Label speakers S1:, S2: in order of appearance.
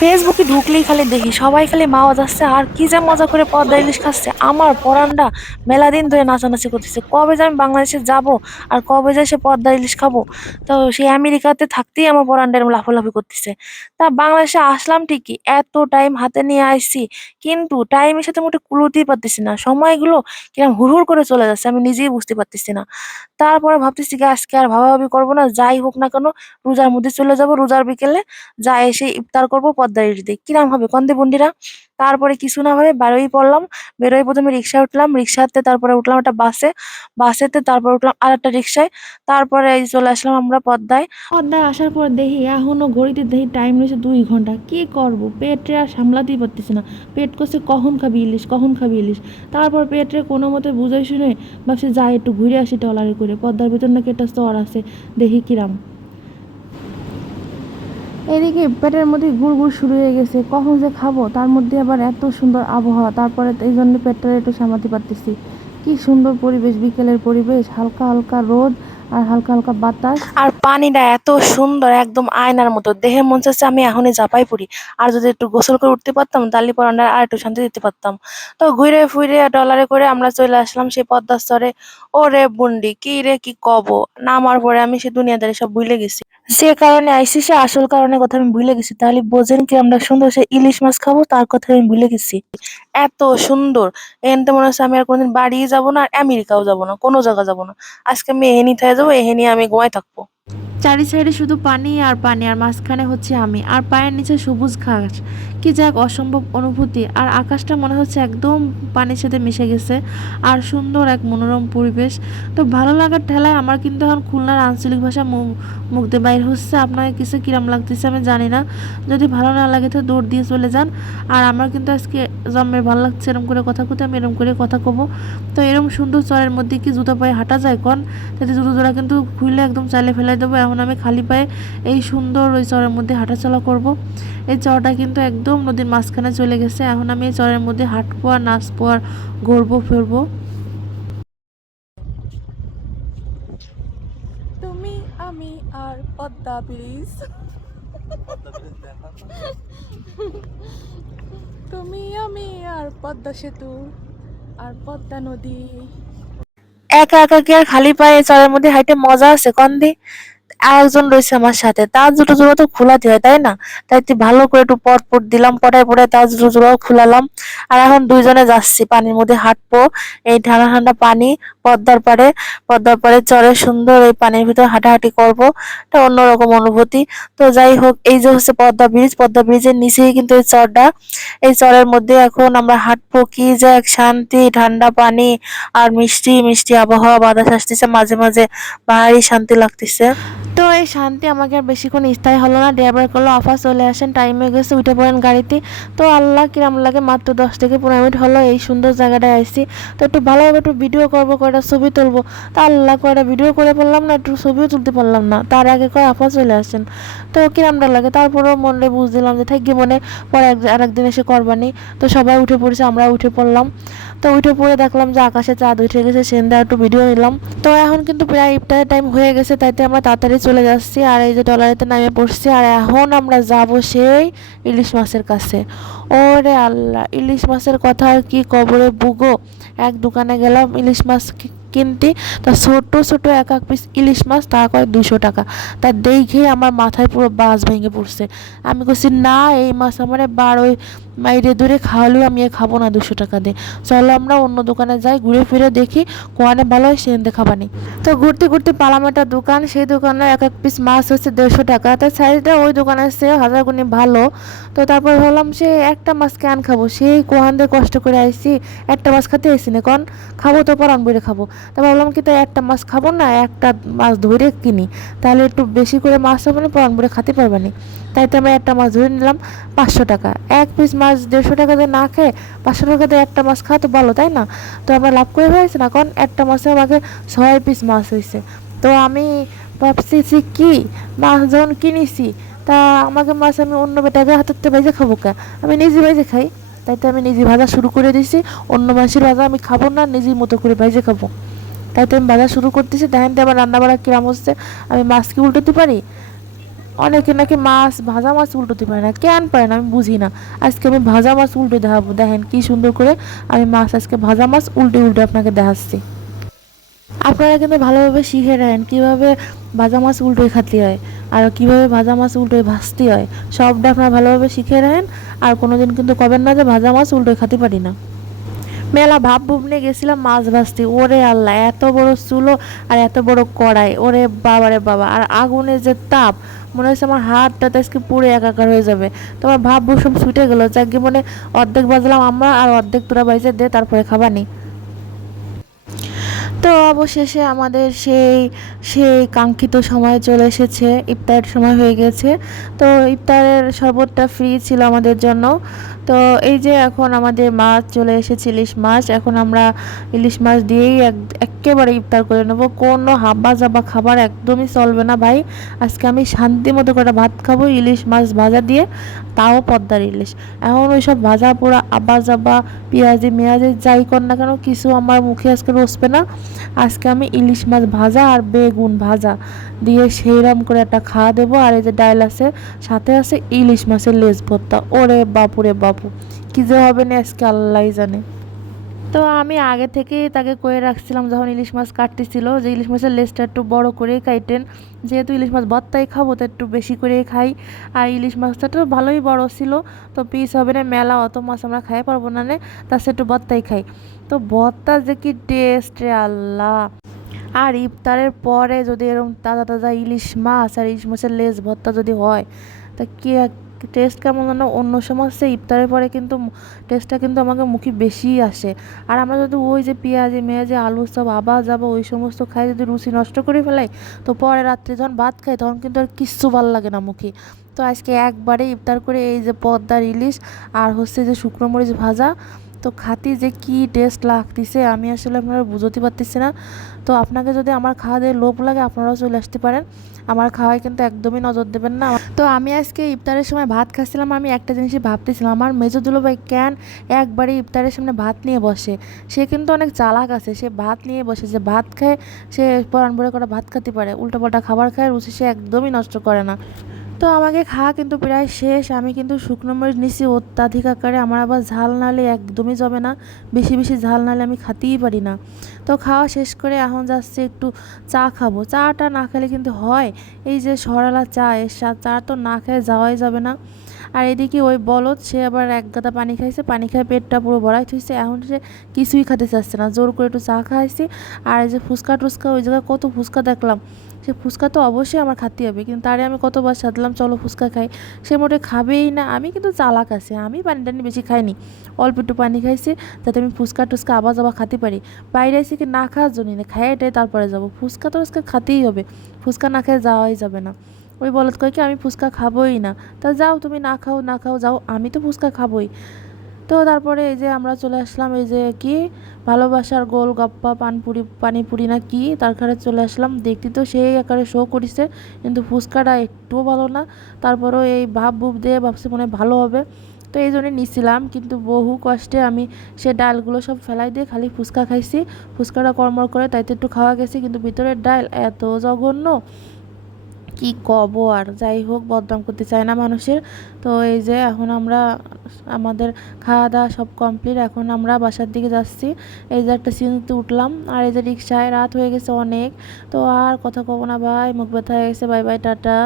S1: ফেসবুকে ঢুকলেই খালি দেখি, সবাই খালি মাওয়া যাচ্ছে, আর কি যে মজা করে পদ্মা ইলিশ খাচ্ছে। আমার পরানটা মেলা দিন ধরে নাচানাচি করতেছে, কবে যে আমি বাংলাদেশে যাব আর কবে যে সে পদ্মা ইলিশ খাব। তো সেই আমেরিকাতে থাকতেই আমার পরানটা এরকম লাফালাফি করতেছে। তা বাংলাদেশে আসলাম ঠিকই, এত টাইম হাতে নিয়ে আসছি কিন্তু টাইমের সাথে মোটে কুলোতেই পারতেছি না। সময়গুলো কীরকম হুড় করে চলে যাচ্ছে, আমি নিজেই বুঝতে পারতেছি না। তারপরে ভাবতেছি কি, আজকে আর ভাবাভাবি করব না, যাই হোক না কেন, রোজার মধ্যে চলে যাব, রোজার বিকেলে যা এসে ইফতার করব দিয়ে কিরাম হবে? কন্দে বন্ডিরা তারপরে কিছু না ভাবে বেরোই পড়লাম। বেরোই প্রথমে রিক্সায় উঠলাম। রিক্সাতে তারপরে উঠলাম একটা বাসে। বাসেতে তারপর উঠলাম আর একটা রিক্সায়। তারপরে চলে আসলাম আমরা পদ্মায়। পদ্মায় আসার পর দেখি এখনও ঘড়িতে দেখি টাইম রয়েছে দুই ঘণ্টা। কি করব? পেটে আর সামলাতেই পারতেছি না। পেট করছে কখন খাবি ইলিশ, কখন খাবি ইলিশ? তারপর পেটে কোনো মতে বুঝাই শুনে ভাবছি, যাই একটু ঘুরে আসি টলারে করে। পদ্মার ভিতর নাকি একটা স্তর আছে। দেখি কিরাম। এদিকে পেটের মধ্যে গুড় গুড় শুরু হয়ে গেছে। কখন যে খাব? তার মধ্যে আবার এত সুন্দর আবহাওয়া। তারপরে এই জন্য পেটটা একটু সামাতে পারতেছি। কি সুন্দর পরিবেশ, বিকেলের পরিবেশ, হালকা হালকা রোদ। আর হালকা হালকা বাতাস। আর পানিটা এত সুন্দর, একদম আয়নার মতো। দেহে মন চাচ্ছে আমি এখনই জাপাই পড়ি। আর যদি একটু গোসল করে উঠতে পারতাম, তাহলে পর আমরা আর একটু শান্তি দিতে পারতাম। তো ঘুরে ফুরে ডলারে করে আমরা চলে আসলাম সেই পদ্মার স্তরে ও রে বুন্ডি, কি রে, কি কব? নামার পরে আমি সে দুনিয়াদারি সব ভুলে গেছি। যে কারণে আইসি, সে আসল কারণে কথা আমি ভুলে গেছি। তাহলে বোঝেন কি আমরা সুন্দর সে ইলিশ মাছ খাব, তার কথা আমি ভুলে গেছি। এত সুন্দর। এখানতে মনে হচ্ছে আমি আর কোনোদিন বাড়িয়ে যাব না, আর আমেরিকাও যাব না, কোনো জায়গা যাব না। আজকে আমি এহেনি থেকে যাব এহেনি আমি ঘুমায় থাকব। চারি সাইডে শুধু পানি আর পানি, আর মাঝখানে হচ্ছে আমি, আর পায়ের নিচে সবুজ ঘাস। কি যাক অসম্ভব অনুভূতি, আর আকাশটা মনে হচ্ছে একদম পানির সাথে মিশে গেছে, আর সুন্দর এক মনোরম পরিবেশ। তো ভালো লাগার ঠেলায় আমার কিন্তু এখন খুলনার আঞ্চলিক ভাষা মুখ দিয়ে বাইর হচ্ছে, আপনাকে কিছু কিরম লাগতেছে আমি জানি না। যদি ভালো না লাগে তো দৌড় দিয়ে চলে যান। আর আমার কিন্তু আজকে জন্মের ভালো লাগছে এরকম করে কথা কতে আমি এরকম করে কথা কব। তো এরকম সুন্দর চরের মধ্যে কি জুতো পায়ে হাঁটা যায় কন? তাতে জুতো জোড়া কিন্তু খুলে একদম চালে ফেলাই দেবো, এখন আমি খালি পায়ে এই সুন্দর ওই চরের মধ্যে হাঁটাচলা করব। এই চরটা কিন্তু একদম নদীর মাঝখানে চলে গেছে, এখন আমি এই চরের মধ্যে হাঁটবো আর নাচবো আর ঘুরবো, ফিরবো
S2: তুমি আমি আর ব্রিজ তুমি আমি আর পদ্মা সেতু আর পদ্মা নদী।
S1: একা একা কি আর খালি পায়ে চরের মধ্যে হাইটে মজা আছে কন্দি? আরেকজন রয়েছে আমার সাথে। তার জুতো জোড়া তো খোলাতে হয়, তাই না? তাই তুই ভালো করে একটু পট পট দিলাম, পটায় পটায় তার জুতো জোড়াও খোলালাম। আর এখন দুইজনে যাচ্ছি, পানির মধ্যে হাঁটবো। এই ঠান্ডা ঠান্ডা পানি পদ্মার পাড়ে পদ্মার পাড়ে চরে সুন্দর এই পানির ভিতর হাঁটাহাঁটি করব। এটা অন্যরকম অনুভূতি। তো যাই হোক, এই যে হচ্ছে পদ্মা ব্রিজ, পদ্মা ব্রিজের নিচেই কিন্তু এই চরটা। এই চরের মধ্যে এখন আমরা হাঁটবো কি যে এক শান্তি, ঠান্ডা পানি আর মিষ্টি মিষ্টি আবহাওয়া বাতাস আসতেছে, মাঝে মাঝে ভারী শান্তি লাগতেছে। তো এই শান্তি আমাকে আর বেশিক্ষণ স্থায়ী হলো না। ড্রাইভার করল অফার চলে আসেন টাইম হয়ে গেছে, উঠে পড়েন গাড়িতে। তো আল্লাহ কিরাম লাগে, মাত্র দশ থেকে পনেরো মিনিট হলো, এই সুন্দর জায়গাটায় আসছি তো একটু ভালোভাবে একটু ভিডিও করব, কয়টা ছবি তুলবো। তা আল্লাহ কয়টা ভিডিও করে পারলাম না, একটু ছবিও তুলতে পারলাম না। তার আগে কয়, অফার চলে আসেন। তো কিরামটা লাগে, তারপরেও মনে বুঝ দিলাম যে, থাকি মনে পরে এক, আরেকদিন এসে করবানি। তো সবাই উঠে পড়েছে, আমরা উঠে পড়লাম। তো উঠে পড়ে দেখলাম যে আকাশে চাঁদ উঠে গেছে, সেন্দা একটু ভিডিও নিলাম। তো এখন কিন্তু প্রায় ইফতারের টাইম হয়ে গেছে তাইতে আমরা তাড়াতাড়ি চলে যাচ্ছি আর এই যে ডলারেতে নামে পড়ছি। আর এখন আমরা যাব সেই ইলিশ মাছের কাছে। ওরে আল্লাহ, ইলিশ মাছের কথা আর কি কবরে, বুগো। এক দোকানে গেলাম, ইলিশ মাছ কিনতে, তা ছোট ছোট এক এক পিস ইলিশ মাছ, তা কয় দুশো টাকা। তা দেখে আমার মাথায় পুরো বাস ভেঙে পড়ছে। আমি বলছি না, এই মাছ আমার বার মাইরে দূরে খাওয়ালেও আমি এ খাব না দুশো টাকা দিয়ে। চলো আমরা অন্য দোকানে যাই, ঘুরে ফিরে দেখি কোয়ানে ভালো হয় সেন দেখাবানি তো ঘুরতে ঘুরতে পালাম একটা দোকান, সেই দোকানে এক এক পিস মাছ হচ্ছে দেড়শো টাকা। তার সাইজটা ওই দোকানের সে হাজার গুণে ভালো। তো তারপর ভাবলাম, সে একটা মাছ কেন খাব? সেই কোহান দিয়ে কষ্ট করে আইসি একটা মাছ খেতে আইসি না, কন। খাব তো, পরান বইরে খাব। তা ভাবলাম কি তাই একটা মাছ খাব না, একটা মাছ ধরে কিনি। তাহলে একটু বেশি করে মাছ হবে না, পরান বইরে খেতে পারবে না। তাই তো আমি একটা মাছ ধরে নিলাম পাঁচশো টাকা। এক পিস মাছ দেড়শো টাকা দিয়ে না খেয়ে পাঁচশো টাকা দিয়ে একটা মাছ খাওয়া তো ভালো, তাই না? তো আমরা লাভ করে হয়েছে না, কারণ একটা মাছে আমাকে ছয় পিস মাছ হয়েছে। তো আমি ভাবছি কি? মাছ যখন কিনেছি, তা আমাকে মাছ আমি অন্য বেটাকে হাতে ভেজে খাব কে? আমি নিজে ভেজে খাই। তাই তো আমি নিজে ভাজা শুরু করে দিয়েছি, অন্য মাছের ভাজা আমি খাব না, নিজের মতো করে ভেজে খাব। তাই তো আমি বাজার শুরু করতেছি। দেখেন তো আমার রান্না বাড়া কিরাম হচ্ছে। আমি মাছ কি উল্টোতে পারি? অনেকে নাকি মাছ, ভাজা মাছ উল্টোতে পারে না। কেন পারে না? আমি বুঝি না। আজকে আমি ভাজা মাছ উল্টে দেখাবো। দেখেন কি সুন্দর করে আমি মাছ আজকে ভাজা মাছ উল্টে উল্টে আপনাকে দেখাচ্ছি। আপনারা কিন্তু ভালোভাবে শিখে নেন কীভাবে ভাজা মাছ উল্টোই খাতে হয় আর কীভাবে ভাজা মাছ উল্টোই ভাজতে হয়। সবটা আপনারা ভালোভাবে শিখে নেন। আর কোনো দিন কিন্তু কবেন না যে ভাজা মাছ উল্টোই খেতে পারি না। মেলা ভাব ভুব নিয়ে গেছিলাম, মাছ ভাজতে। ওরে আল্লাহ, এত বড় চুলো আর এত বড় কড়াই। ওরে বাবারে বাবা, আর আগুনের যে তাপ, মনে হচ্ছে আমার হাতটা তো আজকে পুরো একাকার হয়ে যাবে। তোমার ভাব ভুব সব ছুটে গেলো, যাকে মানে অর্ধেক বাজলাম আমরা আর অর্ধেক তোরা বাইজে দে, তারপরে খাবানি তো অবশেষে আমাদের সেই সেই কাঙ্ক্ষিত সময় চলে এসেছে, ইফতারের সময় হয়ে গেছে। তো ইফতারের শরবতটা ফ্রি ছিল আমাদের জন্য। তো এই যে এখন আমাদের মাছ চলে এসেছে ইলিশ মাছ, এখন আমরা ইলিশ মাছ দিয়েই এক, একেবারে ইফতার করে নেব। কোনো হাব্বা জাবা খাবার একদমই চলবে না ভাই। আজকে আমি শান্তি মতো করে ভাত খাব, ইলিশ মাছ ভাজা দিয়ে, তাও পদ্মার ইলিশ। এখন ওই সব ভাজা পোড়া আবা জাবা পেঁয়াজি মেয়াজি যাই কর না কেন, কিছু আমার মুখে আজকে রসবে না। আজকে আমি ইলিশ মাছ ভাজা আর বেগুন ভাজা দিয়ে সেইরকম করে একটা খাওয়া দেবো। আর এই যে ডাল আছে, সাথে আছে ইলিশ মাছের লেজ ভর্তা। ওরে বাপুরে বাপু। কি যে হবে না আজকে আল্লাহ জানে। তো আমি আগে থেকেই তাকে কয়ে রাখছিলাম, যখন ইলিশ মাছ কাটতেছিল, যে ইলিশ মাছের লেজটা একটু বড় করেই কাইটেন। যেহেতু ইলিশ মাছ ভর্তাই খাব, তো একটু বেশি করেই খাই। আর ইলিশ মাছটা তো ভালোই বড় ছিল, তো পিস হবে না, মেলা অত মাছ আমরা খাই পারব না নে তার সে একটু ভর্তাই খাই। তো ভর্তা যে কি টেস্ট রে আল্লাহ। আর ইফতারের পরে যদি এরকম তাজা তাজা ইলিশ মাছ আর ইলিশ মাছের লেজ ভর্তা যদি হয়, তা কি টেস্ট কেমন যেন অন্য সময় সে ইফতারের পরে কিন্তু টেস্টটা কিন্তু আমাকে মুখে বেশিই আসে। আর আমরা যদি ওই যে পেঁয়াজি, মেয়াজি আলু সব আবার যাব, ওই সমস্ত খাই যদি রুচি নষ্ট করে ফেলাই, তো পরে রাত্রে যখন ভাত খাই তখন কিন্তু আর কিচ্ছু ভালো লাগে না মুখে। তো আজকে একবারে ইফতার করে এই যে পদ্মার ইলিশ আর হচ্ছে যে শুকনো মরিচ ভাজা তো খাতি যে কি টেস্ট লাগতেছে, আমি আসলে আপনারা বুঝতে পারতেছি না। তো আপনাকে যদি আমার খাওয়া দিয়ে লোভ লাগে, আপনারাও চলে আসতে পারেন। আমার খাওয়ায় কিন্তু একদমই নজর দেবেন না। তো আমি আজকে ইফতারের সময় ভাত খাচ্ছিলাম, আমি একটা জিনিসই ভাবতেছিলাম। আমার মেজো ভাই ক্যান একবারে ইফতারের সামনে ভাত নিয়ে বসে? সে কিন্তু অনেক চালাক আছে, সে ভাত নিয়ে বসে, যে ভাত খায় সে পরান ভরে করে ভাত খেতে পারে। উল্টোপাল্টা খাবার খায়, রুচি সে একদমই নষ্ট করে না। তো আমাকে খাওয়া কিন্তু প্রায় শেষ। আমি কিন্তু শুকনো মরিচ নিছি, অত্যাধিক আকারে। আমার আবার ঝাল নালে একদমই যাবে না। বেশি বেশি ঝাল নালে আমি খাতেই পারি না। তো খাওয়া শেষ করে এখন যাচ্ছে একটু চা খাব। চাটা না খেলে কিন্তু হয়। এই যে সরালা চা, এর চা তো না খেয়ে যাওয়াই যাবে না। আর এদিকে ওই বলদ, সে আবার এক গাদা পানি খাইছে। পানি খায় পেটটা পুরো ভরাই থইছে। এখন সে কিছুই খেতে চাচ্ছে না। জোর করে একটু চা খাইছি। আর এই যে ফুচকা টুচকা, ওই জায়গায় কত ফুচকা দেখলাম। সে ফুচকা তো অবশ্যই আমার খাতে হবে। কিন্তু তারে আমি কতবার সাধলাম, চলো ফুচকা খাই। সে মোটে খাবেই না। আমি কিন্তু চালাক আছি। আমি পানি টানি বেশি খাইনি। অল্প একটু পানি খাইছি যাতে আমি ফুচকা টুচকা আবার যাবা খাতে পারি। বাইরে এসে কি না খাওয়ার জন্যই না খাই এটাই তারপরে যাব। ফুচকা তো ফুচকা খাতেই হবে। ফুচকা না খেয়ে যাওয়াই যাবে না। ওই বলত কয় কি, আমি ফুচকা খাবোই না। তা যাও, তুমি না খাও না খাও, যাও, আমি তো ফুচকা খাবোই। তো তারপরে এই যে আমরা চলে আসলাম, এই যে কি, ভালোবাসার গোল গপ্পা, পানপুরি, পানিপুরি না কি, তার ঘরে চলে আসলাম। দেখতে তো সেই আকারে শো করিছে, কিন্তু ফুচকাটা একটুও ভালো না। তারপরেও এই ভাব ভুব দিয়ে ভাবছি মনে ভালো হবে। তো এই জন্যে নিছিলাম, কিন্তু বহু কষ্টে আমি সে ডালগুলো সব ফেলাই দিয়ে খালি ফুচকা খাইছি। ফুচকাটা কর্মর করে তাইতে একটু খাওয়া গেছে, কিন্তু ভিতরের ডাল এত জঘন্য। কি কব আর যাই হোক, বদনাম করতে চায় না মানুষের। তো এই যে এখন আমরা আমাদের খাওয়া দাওয়া সব কমপ্লিট এখন আমরা বাসার দিকে যাচ্ছি। এই যে একটা সিঁড়িতে উঠলাম, আর এই যে রিক্সায় রাত হয়ে গেছে অনেক। তো আর কথা কব না, ভাই, মুখ ব্যথা হয়ে গেছে বাই বাই টাটা।